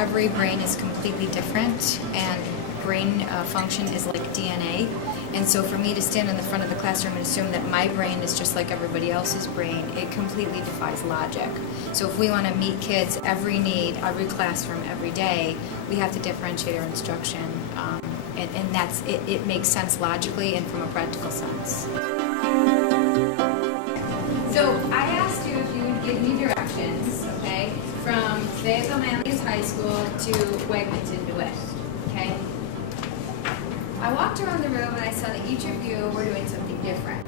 every brain is completely different, and brain function is like DNA. And so for me to stand in the front of the classroom and assume that my brain is just like everybody else's brain, it completely defies logic. So if we want to meet kids' every need, every classroom, every day, we have to differentiate our instruction. And that's it makes sense logically and from a practical sense. So I asked you if you would give me directions, okay, from Fayetteville Matthews High School to Wegmans in DeWitt, okay? I walked around the room and I saw that each of you were doing something different,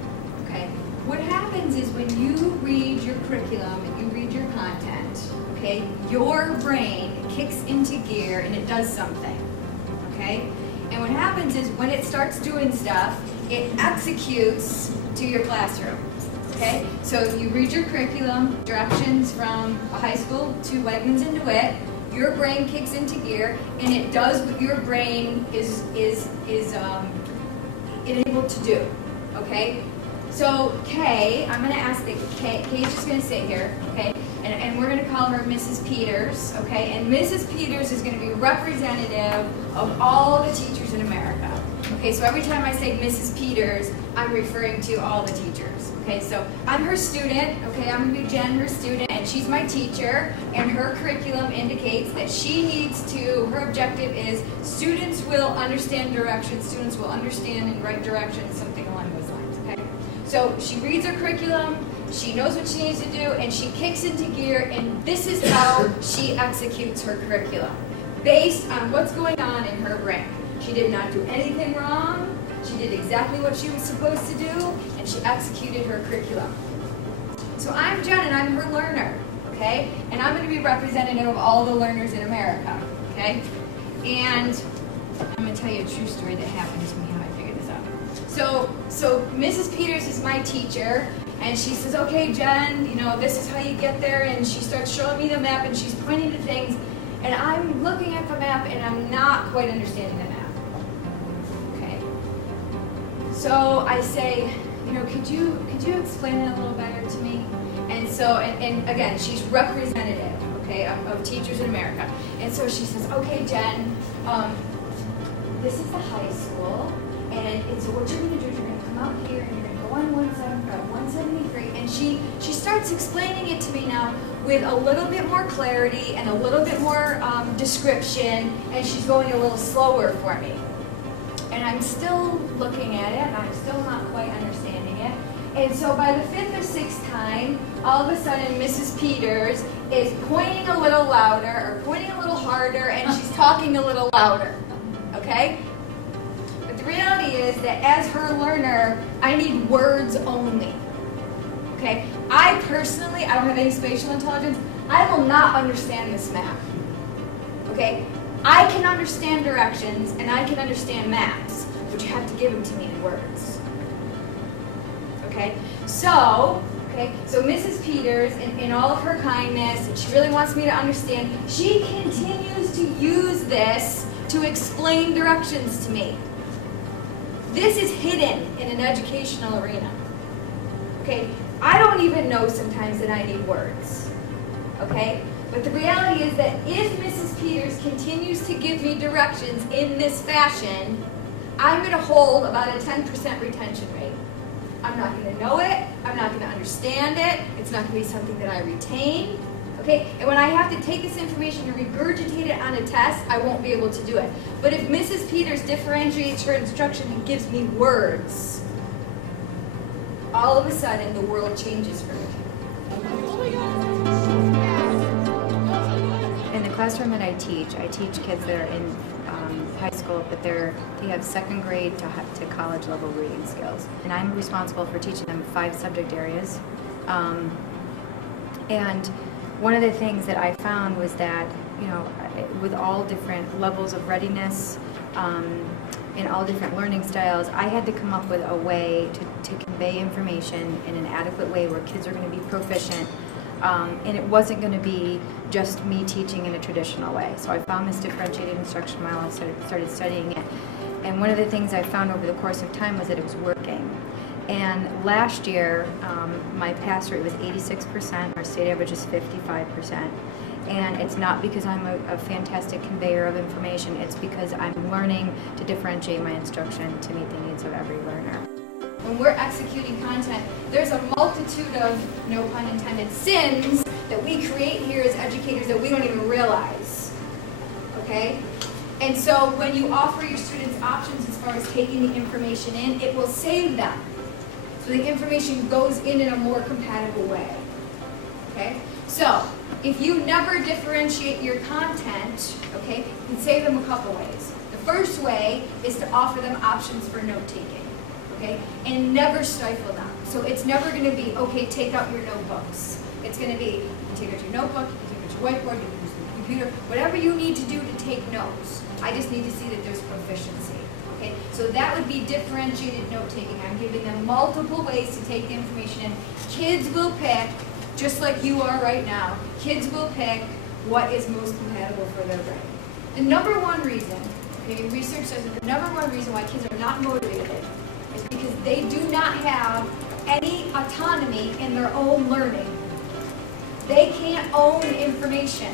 okay? What happens is when you read your curriculum and you read your content, okay, your brain kicks into gear and it does something, okay? And what happens is when it starts doing stuff, it executes to your classroom, okay? So you read your curriculum, directions from a high school to Wegmans in DeWitt, your brain kicks into gear, and it does what your brain is enabled to do, okay? So Kay, I'm going to ask that Kay's just going to sit here, okay? And we're going to call her Mrs. Peters, okay? And Mrs. Peters is going to be representative of all the teachers in America. Okay, so every time I say Mrs. Peters, I'm referring to all the teachers. Okay, so I'm her student, okay, I'm going to be Jen, her student, and she's my teacher, and her curriculum indicates that she needs to, her objective is students will understand directions, students will understand and write directions, something along those lines, okay? So she reads her curriculum, she knows what she needs to do, and she kicks into gear, and this is how she executes her curriculum, based on what's going on in her brain. She did not do anything wrong. She did exactly what she was supposed to do, and she executed her curriculum. So I'm Jen, and I'm her learner, okay? And I'm going to be representative of all the learners in America, okay? And I'm going to tell you a true story that happened to me, how I figured this out. So Mrs. Peters is my teacher, and she says, okay, Jen, you know, this is how you get there, and she starts showing me the map, and she's pointing to things, and I'm looking at the map, and I'm not quite understanding the map. So I say, you know, could you explain it a little better to me? And so, and again, she's representative, okay, of teachers in America. And so she says, okay, Jen, this is the high school, and so what you're going to do is you're going to come out here and you're going to go on 173, and she starts explaining it to me now with a little bit more clarity and a little bit more description, and she's going a little slower for me. And I'm still looking at it, and I'm still not quite understanding it. And so by the 5th or 6th time, all of a sudden Mrs. Peters is pointing a little louder, or pointing a little harder, and she's talking a little louder, okay? But the reality is that as her learner, I need words only, okay? I personally, I don't have any spatial intelligence. I will not understand this map, okay? I can understand directions and I can understand maps, but you have to give them to me in words. Okay? So Mrs. Peters, in all of her kindness, and she really wants me to understand, she continues to use this to explain directions to me. This is hidden in an educational arena. Okay? I don't even know sometimes that I need words. Okay? But the reality is that if Mrs. Peters continues to give me directions in this fashion, I'm going to hold about a 10% retention rate. I'm not going to know it. I'm not going to understand it. It's not going to be something that I retain. Okay? And when I have to take this information and regurgitate it on a test, I won't be able to do it. But if Mrs. Peters differentiates her instruction and gives me words, all of a sudden the world changes for me. In the classroom that I teach kids that are in high school, but they have second grade to college level reading skills. And I'm responsible for teaching them 5 subject areas. And one of the things that I found was that, you know, with all different levels of readiness and all different learning styles, I had to come up with a way to convey information in an adequate way where kids are going to be proficient. And it wasn't going to be just me teaching in a traditional way. So I found this differentiated instruction model. I started studying it. And one of the things I found over the course of time was that it was working. And last year, my pass rate was 86%, our state average is 55%. And it's not because I'm a fantastic conveyor of information, it's because I'm learning to differentiate my instruction to meet the needs of every learner. When we're executing content, there's a multitude of, no pun intended, sins that we create here as educators that we don't even realize, okay? And so when you offer your students options as far as taking the information in, it will save them. So the information goes in a more compatible way, okay? So if you never differentiate your content, okay, you can save them a couple ways. The first way is to offer them options for note-taking, okay, and never stifle them. So it's never going to be, okay, take out your notebooks. It's going to be, you can take out your notebook, you can take out your whiteboard, you can use the computer, whatever you need to do to take notes. I just need to see that there's proficiency. Okay? So that would be differentiated note-taking. I'm giving them multiple ways to take the information in. Kids will pick, just like you are right now, kids will pick what is most compatible for their brain. The number one reason, okay, research says that the number one reason why kids are not motivated is because they do not have any autonomy in their own learning. They can't own information.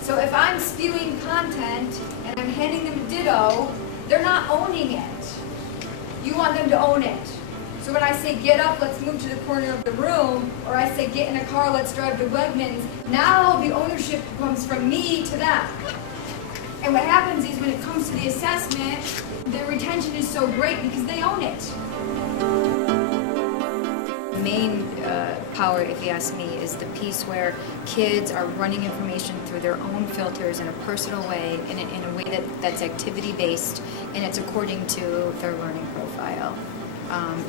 So if I'm spewing content and I'm handing them ditto, they're not owning it. You want them to own it. So when I say get up, let's move to the corner of the room, or I say get in a car, let's drive to Wegmans, now the ownership comes from me to them. And what happens is when it comes to the assessment, their retention is so great because they own it. The main power, if you ask me, is the piece where kids are running information through their own filters in a personal way, in a way that's activity-based, and it's according to their learning profile.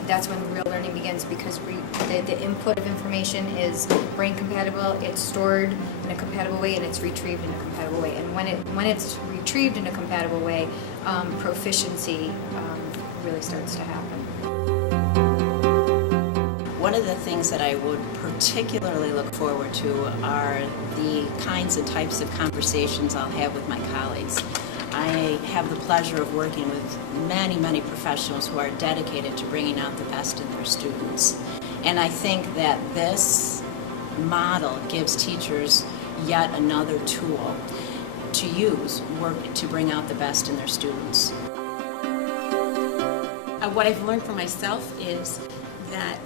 That's when real learning begins, because the input of information is brain compatible, it's stored in a compatible way, and it's retrieved in a compatible way. And when it's retrieved in a compatible way, proficiency really starts to happen. One of the things that I would particularly look forward to are the kinds and types of conversations I'll have with my colleagues. I have the pleasure of working with many, many professionals who are dedicated to bringing out the best in their students. And I think that this model gives teachers yet another tool to use to bring out the best in their students. What I've learned for myself is that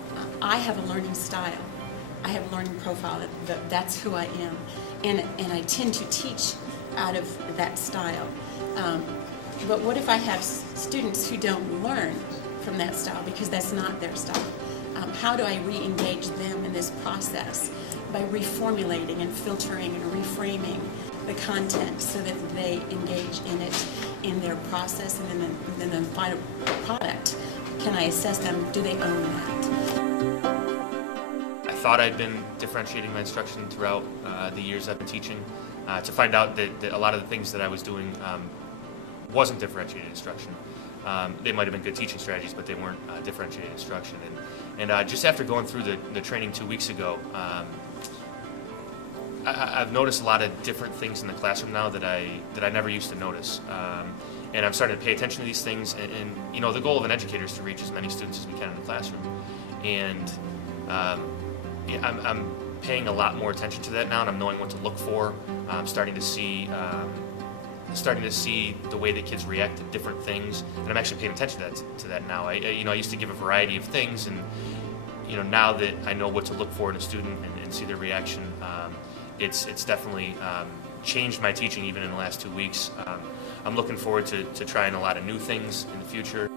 I have a learning style. I have a learning profile. That's who I am. And I tend to teach out of that style. But what if I have students who don't learn from that style because that's not their style? How do I re-engage them in this process? By reformulating and filtering and reframing the content so that they engage in it in their process, and then the final product. Can I assess them? Do they own that? I thought I'd been differentiating my instruction throughout the years I've been teaching, to find out that a lot of the things that I was doing wasn't differentiated instruction. They might have been good teaching strategies, but they weren't differentiated instruction. And just after going through the training 2 weeks ago, I've noticed a lot of different things in the classroom now that I never used to notice. And I'm starting to pay attention to these things. And you know, the goal of an educator is to reach as many students as we can in the classroom. And I'm paying a lot more attention to that now, and I'm knowing what to look for. I'm starting to see the way that kids react to different things, and I'm actually paying attention to that now. I used to give a variety of things, and now that I know what to look for in a student and see their reaction, it's definitely changed my teaching even in the last 2 weeks. I'm looking forward to trying a lot of new things in the future.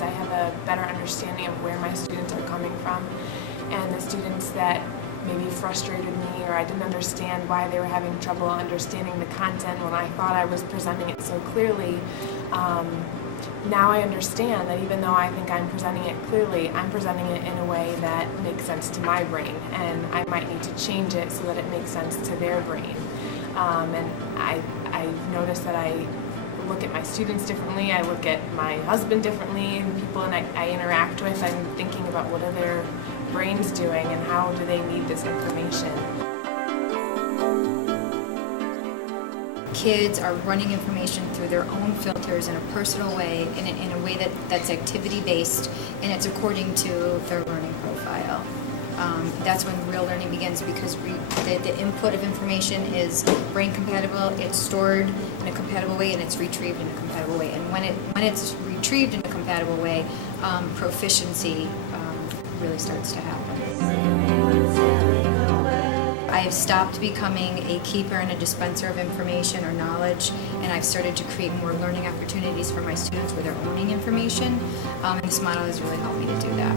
I have a better understanding of where my students are coming from, and the students that maybe frustrated me, or I didn't understand why they were having trouble understanding the content when I thought I was presenting it so clearly. Now I understand that even though I think I'm presenting it clearly, I'm presenting it in a way that makes sense to my brain, and I might need to change it so that it makes sense to their brain. And I've noticed that I look at my students differently, I look at my husband differently, and people I interact with, I'm thinking about what are their brains doing and how do they need this information. Kids are running information through their own filters filters in a personal way, in a way that's activity-based, and it's according to their learning profile. That's when real learning begins, because the input of information is brain compatible, it's stored in a compatible way, and it's retrieved in a compatible way. And when it's retrieved in a compatible way, proficiency really starts to happen. I have stopped becoming a keeper and a dispenser of information or knowledge, and I've started to create more learning opportunities for my students where they're owning information, and this model has really helped me to do that.